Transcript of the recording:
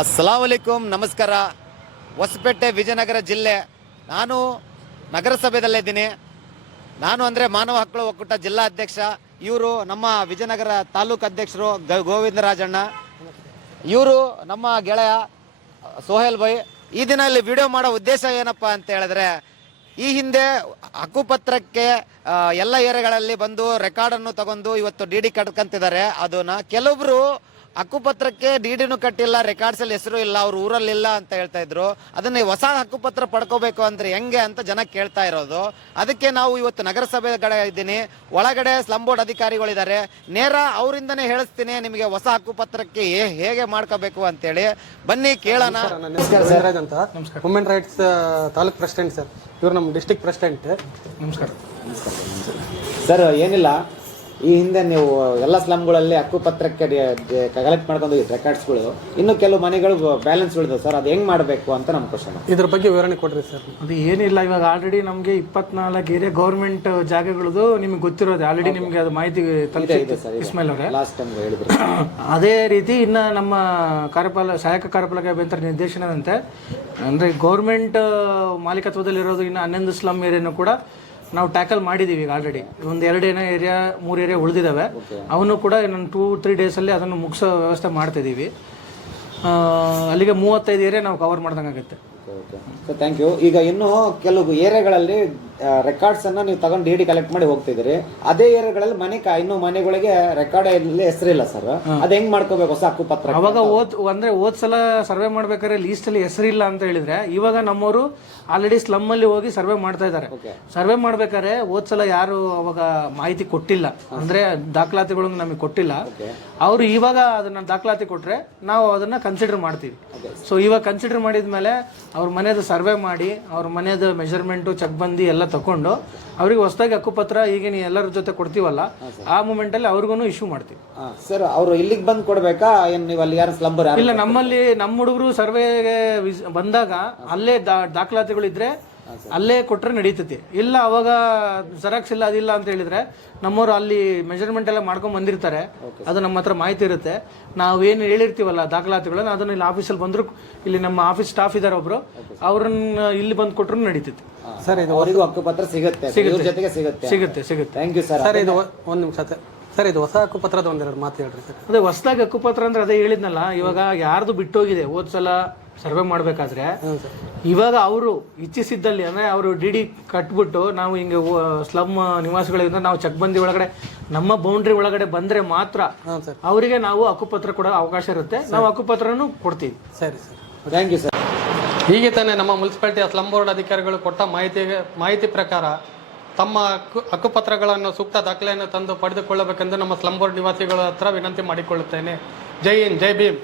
ಅಸ್ಸಲಾಂ ವಲೈಕುಂ, ನಮಸ್ಕಾರ. ಹೊಸಪೇಟೆ ವಿಜಯನಗರ ಜಿಲ್ಲೆ. ನಾನು ನಗರಸಭೆದಲ್ಲಿದ್ದೀನಿ. ನಾನು ಅಂದರೆ ಮಾನವ ಹಕ್ಕುಗಳ ಒಕ್ಕೂಟ ಜಿಲ್ಲಾ ಅಧ್ಯಕ್ಷ. ಇವರು ನಮ್ಮ ವಿಜಯನಗರ ತಾಲೂಕು ಅಧ್ಯಕ್ಷರು ಗೋವಿಂದರಾಜಣ್ಣ. ಇವರು ನಮ್ಮ ಗೆಳೆಯ ಸೋಹೇಲ್ ಬೈ. ಈ ದಿನ ಇಲ್ಲಿ ವಿಡಿಯೋ ಮಾಡೋ ಉದ್ದೇಶ ಏನಪ್ಪ ಅಂತ ಹೇಳಿದ್ರೆ, ಈ ಹಿಂದೆ ಹಕ್ಕುಪತ್ರಕ್ಕೆ ಎಲ್ಲ ಏರಿಯಾಗಳಲ್ಲಿ ಬಂದು ರೆಕಾರ್ಡನ್ನು ತಗೊಂಡು ಇವತ್ತು ಡಿ ಕಟ್ಕೊಂತಿದ್ದಾರೆ. ಅದನ್ನ ಕೆಲವೊಬ್ರು ಹಕ್ಕುಪತ್ರಕ್ಕೆ ಡಿಡಿನೂ ಕಟ್ಟಿಲ್ಲ, ರೆಕಾರ್ಡ್ಸ್ ಅಲ್ಲಿ ಹೆಸರು ಇಲ್ಲ, ಅವ್ರ ಊರಲ್ಲಿಲ್ಲ ಅಂತ ಹೇಳ್ತಾ ಇದ್ರು. ಅದನ್ನ ಹೊಸ ಹಕ್ಕುಪತ್ರ ಪಡ್ಕೋಬೇಕು ಅಂದ್ರೆ ಹೆಂಗೆ ಅಂತ ಜನ ಕೇಳ್ತಾ ಇರೋದು. ಅದಕ್ಕೆ ನಾವು ಇವತ್ತು ನಗರಸಭೆ ಕಡೆ ಇದ್ದೀನಿ. ಒಳಗಡೆ ಸ್ಲಮ್ ಬೋರ್ಡ್ ಅಧಿಕಾರಿಗಳಿದ್ದಾರೆ. ನೇರ ಅವರಿಂದನೇ ಹೇಳಿಸ್ತೀನಿ ನಿಮಗೆ ಹೊಸ ಹಕ್ಕುಪತ್ರಕ್ಕೆ ಹೇಗೆ ಮಾಡ್ಕೋಬೇಕು ಅಂತೇಳಿ. ಬನ್ನಿ ಕೇಳೋಣ. ನಮಸ್ಕಾರ. Women rights taluk president sir. ಇವರು ನಮ್ಮ ಡಿಸ್ಟ್ರಿಕ್ಟ್ ಪ್ರೆಸಿಡೆಂಟ್. ನಮಸ್ಕಾರ ಸರ್. ಏನಿಲ್ಲ, ಈ ಹಿಂದೆ ನೀವು ಎಲ್ಲ ಸ್ಲಮ್ಗಳಲ್ಲಿ ಹಕ್ಕುಪತ್ರಕ್ಕೆ ಕಲೆಕ್ಟ್ ಮಾಡ್ಕೊಂಡು ರೆಕಾರ್ಡ್ಸ್ಗಳು, ಇನ್ನು ಕೆಲವು ಮನೆಗಳು ಬ್ಯಾಲೆನ್ಸ್ ಉಳಿದು ಸರ್, ಅದು ಹೆಂಗ್ ಮಾಡಬೇಕು ಅಂತ ನಮ್ಮ ಕ್ವಶನ್. ಇದ್ರ ಬಗ್ಗೆ ವಿವರಣೆ ಕೊಡ್ರಿ ಸರ್. ಅದು ಏನಿಲ್ಲ, ಇವಾಗ ಆಲ್ರೆಡಿ ನಮಗೆ 24 ಏರಿಯಾ ಗೌರ್ಮೆಂಟ್ ಜಾಗಗಳದು ನಿಮ್ಗೆ ಗೊತ್ತಿರೋದು ಆಲ್ರೆಡಿ. ನಿಮ್ಗೆ ಅದು ಮಾಹಿತಿ ಇಸ್ಮಾಯಿಲ್ ಅವರೇ ಲಾಸ್ಟ್ ಟೈಮ್ ಹೇಳಿದ್ರು. ಅದೇ ರೀತಿ ಇನ್ನು ನಮ್ಮ ಸಹಾಯಕ ಕಾರ್ಯಪಾಲಕ ಅಭಿಯಂತರ ನಿರ್ದೇಶನದಂತೆ ಅಂದರೆ ಗೌರ್ಮೆಂಟ್ ಮಾಲೀಕತ್ವದಲ್ಲಿರೋದು ಇನ್ನು 11 ಸ್ಲಮ್ ಏರಿಯಾನು ಕೂಡ ನಾವು ಟ್ಯಾಕಲ್ ಮಾಡಿದ್ದೀವಿ ಈಗ ಆಲ್ರೆಡಿ. ಒಂದು 2 ಏರಿಯಾ 3 ಏರಿಯಾ ಉಳಿದಿದ್ದಾವೆ. ಅವನು ಕೂಡ ಇನ್ನೊಂದು 2-3 ಡೇಸಲ್ಲಿ ಅದನ್ನು ಮುಗಿಸೋ ವ್ಯವಸ್ಥೆ ಮಾಡ್ತಿದ್ದೀವಿ. ಅಲ್ಲಿಗೆ 35 ಏರಿಯಾ ನಾವು ಕವರ್ ಮಾಡ್ದಂಗಾಗುತ್ತೆ. So thank you. ಈಗ ಇನ್ನು ಕೆಲವು ಏರಿಯಾಗಳಲ್ಲಿ ರೆಕಾರ್ಡ್ಸ್ ಅನ್ನ ನೀವು ತಗೊಂಡು ಡಿ ಕಲೆಕ್ಟ್ ಮಾಡಿ ಹೋಗ್ತಿದ್ರಿ. ಅದೇ ಏರಿಯಾಗಳಲ್ಲಿ ಇನ್ನು ಮನೆಗಳಿಗೆ ರೆಕಾರ್ಡ್ ಹೆಸರಿಲ್ಲ ಸರ್, ಅದ್ ಹೆಂಗ್ ಮಾಡ್ಕೋಬೇಕು ಹೊಸ ಹಕ್ಕುಪತ್ರ? ಅವಾಗ ಹೋದ್ ಸಲ ಸರ್ವೆ ಮಾಡ್ಬೇಕಾದ್ರೆ ಲೀಸ್ಟ್ ಅಲ್ಲಿ ಹೆಸರಿಲ್ಲ ಅಂತ ಹೇಳಿದ್ರೆ, ಇವಾಗ ನಮ್ಮವರು ಆಲ್ರೆಡಿ ಸ್ಲಮ್ ಅಲ್ಲಿ ಹೋಗಿ ಸರ್ವೆ ಮಾಡ್ತಾ ಇದ್ದಾರೆ. ಸರ್ವೆ ಮಾಡ್ಬೇಕಾದ್ರೆ ಹೋದ್ ಸಲ ಯಾರು ಅವಾಗ ಮಾಹಿತಿ ಕೊಟ್ಟಿಲ್ಲ, ಅಂದ್ರೆ ದಾಖಲಾತಿಗಳನ್ನು ನಮಗೆ ಕೊಟ್ಟಿಲ್ಲ. ಅವರು ಇವಾಗ ಅದನ್ನ ದಾಖಲಾತಿ ಕೊಟ್ರೆ ನಾವು ಅದನ್ನ ಕನ್ಸಿಡರ್ ಮಾಡ್ತೀವಿ. ಸೊ ಇವಾಗ ಕನ್ಸಿಡರ್ ಮಾಡಿದ್ಮೇಲೆ ಅವ್ರ ಮನೆಯದು ಸರ್ವೆ ಮಾಡಿ, ಅವ್ರ ಮನೆಯದು ಮೆಜರ್ಮೆಂಟು ಚಕ್ಬಂದಿ ಎಲ್ಲ ತಕೊಂಡು ಅವ್ರಿಗೆ ಹೊಸದಾಗಿ ಹಕ್ಕುಪತ್ರ ಈಗ ನೀವು ಎಲ್ಲರ ಜೊತೆ ಕೊಡ್ತೀವಲ್ಲ, ಆ ಮೂಮೆಂಟ್ ಅಲ್ಲಿ ಅವ್ರಿಗೂ ಇಶ್ಯೂ ಮಾಡ್ತೀವಿ. ಸರ್, ಅವರು ಇಲ್ಲಿಗೆ ಬಂದು ಕೊಡ್ಬೇಕಾ, ಏನ್ ನೀವು ಅಲ್ಲಿ ಯಾರು ಸ್ಲಂಬರ್? ಇಲ್ಲ, ನಮ್ಮಲ್ಲಿ ನಮ್ಮ ಹುಡುಗರು ಸರ್ವೆಗೆ ಬಂದಾಗ ಅಲ್ಲೇ ದಾಖಲಾತಿಗಳು ಇದ್ರೆ ಅಲ್ಲೇ ಕೊಟ್ರೆ ನಡೀತೈತಿ. ಇಲ್ಲ ಅವಾಗ ಜೆರಾಕ್ಸ್ ಇಲ್ಲ ಅದಿಲ್ಲ ಅಂತ ಹೇಳಿದ್ರೆ ನಮ್ಮವರು ಅಲ್ಲಿ ಮೆಜರ್ಮೆಂಟ್ ಎಲ್ಲ ಮಾಡ್ಕೊಂಡ್ ಬಂದಿರ್ತಾರೆ. ಅದು ನಮ್ಮ ಹತ್ರ ಮಾಹಿತಿ ಇರುತ್ತೆ. ನಾವೇನು ಹೇಳಿರ್ತೀವಲ್ಲ ದಾಖಲಾತಿಗಳನ್ನ, ಅದನ್ನ ಇಲ್ಲಿ ಆಫೀಸಲ್ಲಿ ಬಂದ್ರು, ಇಲ್ಲಿ ನಮ್ಮ ಆಫೀಸ್ ಸ್ಟಾಫ್ ಇದಾರೆ ಒಬ್ರು, ಅವ್ರನ್ನ ಇಲ್ಲಿ ಬಂದು ಕೊಟ್ರು ನಡೀತೈತಿ. ಸರ್, ಇದು ಅವರಿಗೂ ಹಕ್ಕುಪತ್ರ ಸಿಗುತ್ತೆ, ಜೊತೆಗೆ ಸಿಗುತ್ತೆ. Thank you sir. ಸರ್, ಇದು ಒಂದು ನಿಮಿಷ ಸರ್, ಇದು ಹೊಸ ಹಕ್ಕುಪತ್ರದ ಒಂದೆರಡು ಮಾತು ಹೇಳ್ರಿ ಸರ್. ಅದೇ ಹೊಸದಾಗಿ ಹಕ್ಕುಪತ್ರ ಅಂದ್ರೆ ಅದೇ ಹೇಳಿದ್ನಲ್ಲ, ಇವಾಗ ಯಾರ್ದು ಬಿಟ್ಟೋಗಿದೆ ಹೋದ್ ಸಲ ಸರ್ವೆ ಮಾಡ್ಬೇಕಾದ್ರೆ, ಇವಾಗ ಅವರು ಇಚ್ಛಿಸಿದ್ದಲ್ಲಿ ಅಂದ್ರೆ ಅವರು ಡಿ ಕಟ್ಬಿಟ್ಟು ನಾವು ಹಿಂಗೆ ಸ್ಲಮ್ ನಿವಾಸಿಗಳಿಂದ ನಾವು ಚಕ್ಬಂದಿ ಒಳಗಡೆ ನಮ್ಮ ಬೌಂಡ್ರಿ ಒಳಗಡೆ ಬಂದ್ರೆ ಮಾತ್ರ ಅವರಿಗೆ ನಾವು ಹಕ್ಕುಪತ್ರ ಕೊಡೋ ಅವಕಾಶ ಇರುತ್ತೆ. ನಾವು ಹಕ್ಕುಪತ್ರನು ಕೊಡ್ತೀವಿ. ಸರಿ ಸರ್, ಥ್ಯಾಂಕ್ ಯು ಸರ್. ಹೀಗೆ ತಾನೇ ನಮ್ಮ ಮುನ್ಸಿಪಾಲಿಟಿಯ ಸ್ಲಮ್ ಬೋರ್ಡ್ ಅಧಿಕಾರಿಗಳು ಕೊಟ್ಟ ಮಾಹಿತಿ ಪ್ರಕಾರ ತಮ್ಮ ಹಕ್ಕುಪತ್ರಗಳನ್ನು ಸೂಕ್ತ ದಾಖಲೆಯನ್ನು ತಂದು ಪಡೆದುಕೊಳ್ಳಬೇಕೆಂದು ನಮ್ಮ ಸ್ಲಮ್ ಬೋರ್ಡ್ ನಿವಾಸಿಗಳ ಹತ್ರ ವಿನಂತಿ ಮಾಡಿಕೊಳ್ಳುತ್ತೇನೆ. ಜೈ ಹಿಂದ್, ಜೈ ಭೀಮ್.